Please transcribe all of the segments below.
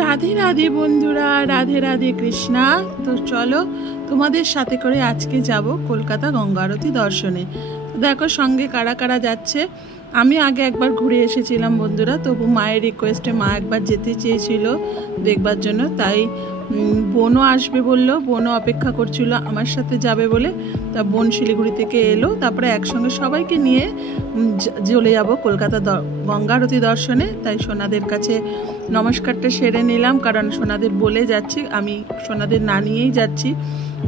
রাধে রাধে বন্ধুরা, রাধে রাধে কৃষ্ণা। তো চলো তোমাদের সাথে করে আজকে যাব কলকাতা গঙ্গা আরতি দর্শনে। তো দেখো সঙ্গে কারা কারা যাচ্ছে। আমি আগে একবার ঘুরে এসেছিলাম বন্ধুরা, তবু মায়ের রিকোয়েস্টে মা একবার যেতে চেয়েছিল দেখবার জন্য, তাই বোনও আসবে বললো, বোনও অপেক্ষা করছিল আমার সাথে যাবে বলে। তা বোন শিলিগুড়ি থেকে এলো, তারপরে একসঙ্গে সবাইকে নিয়ে চলে যাব কলকাতা গঙ্গা আরতি দর্শনে। তাই সোনাদের কাছে নমস্কারটা সেরে নিলাম, কারণ সোনাদের বলে যাচ্ছি, আমি সোনাদের না নিয়েই যাচ্ছি,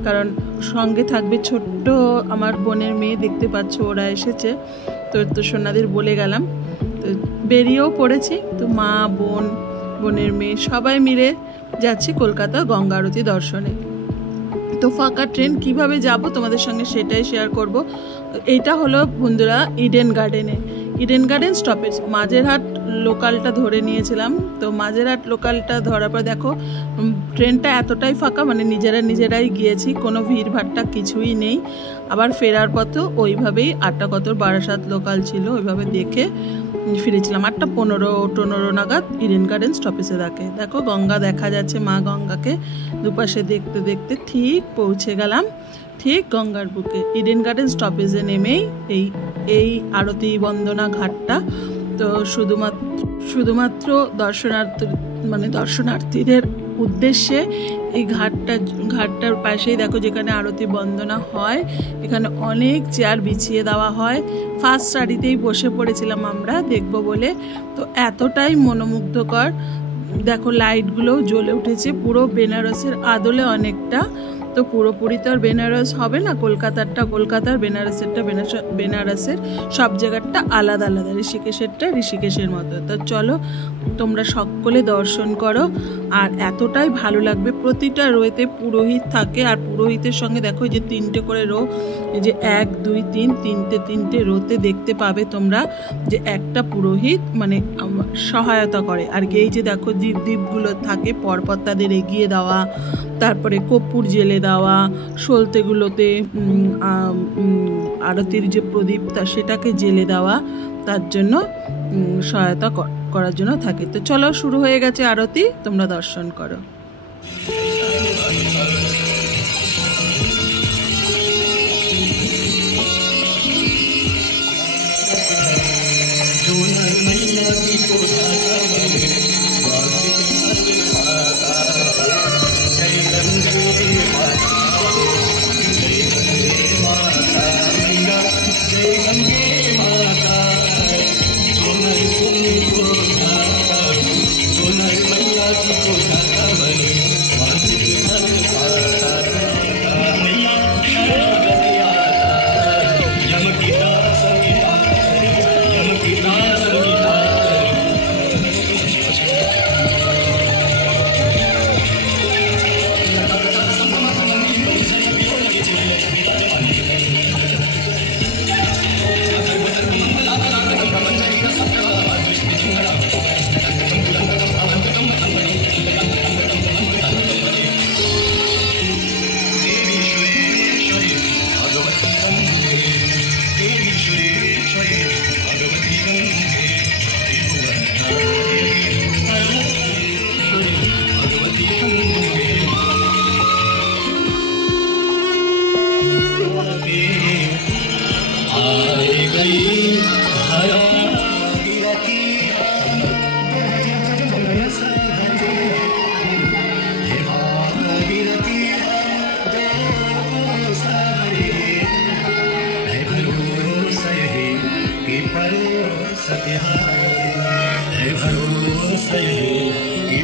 কারণ সঙ্গে থাকবে ছোট্ট আমার বোনের মেয়ে, দেখতে পাচ্ছ ওরা এসেছে। তো সোনাদের বলে গেলাম, তো বেরিয়েও পড়েছি। তো মা, বোনের মেয়ে সবাই মিলে যাচ্ছি কলকাতা গঙ্গা আরতি দর্শনে। তো ফাঁকা ট্রেন কিভাবে যাব তোমাদের সঙ্গে সেটাই শেয়ার করব। এইটা হলো বন্ধুরা ইডেন গার্ডেন স্টপেজ। মাঝেরহাট লোকালটা ধরে নিয়েছিলাম। তো মাঝেরহাট লোকালটা ধরার পর দেখো ট্রেনটা এতটাই ফাঁকা, মানে নিজেরাই গিয়েছি, কোনো ভিড় ভাট্টা কিছুই নেই। আবার ফেরার পথও ওইভাবেই 8টা কত বারাসাত লোকাল ছিল, ওইভাবে দেখে ফিরেছিলাম। 8:15 নাগাদ ইডেন গার্ডেন স্টপেজে দেখো গঙ্গা দেখা যাচ্ছে, মা গঙ্গাকে দুপাশে দেখতে দেখতে ঠিক পৌঁছে গেলাম ঠিক গঙ্গার বুকে। ইডেন গার্ডেন স্টপেজে নেমেই এই আরতি বন্দনা ঘাটটা। তো শুধুমাত্র দর্শনার্থীদের উদ্দেশ্যে এই ঘাটটার পাশেই দেখো যেখানে আরতি বন্দনা হয়, এখানে অনেক চেয়ার বিছিয়ে দেওয়া হয়। ফার্স্ট সারিতেই বসে পড়েছিলাম আমরা দেখব বলে। তো এতটাই মনোমুগ্ধকর, দেখো লাইটগুলোও জ্বলে উঠেছে পুরো বেনারসের আদলে অনেকটা। তো পুরোপুরি তো আর বেনারস হবে না, কলকাতার বেনারসের সব জায়গাটা আলাদা আলাদা, ঋষিকেশের মতো। তো চলো তোমরা সকলে দর্শন করো, আর এতটাই ভালো লাগবে। প্রতিটা রোতে পুরোহিত থাকে, আর পুরোহিতের সঙ্গে দেখো যে 3টে করে রো, যে 1 2 3 তিনটে রোতে দেখতে পাবে তোমরা যে একটা পুরোহিত মানে সহায়তা করে। আর এই যে দেখো দ্বীপগুলো থাকে পরপর তাদের এগিয়ে দেওয়া, তারপরে কর্পূর জেলে দেওয়া, সলতেগুলোতে আরতির যে প্রদীপ সেটাকে জেলে দেওয়া, তার জন্য সহায়তা করার জন্য থাকে। তো চলো শুরু হয়ে গেছে আরতি, তোমরা দর্শন করো। भरोसा है कि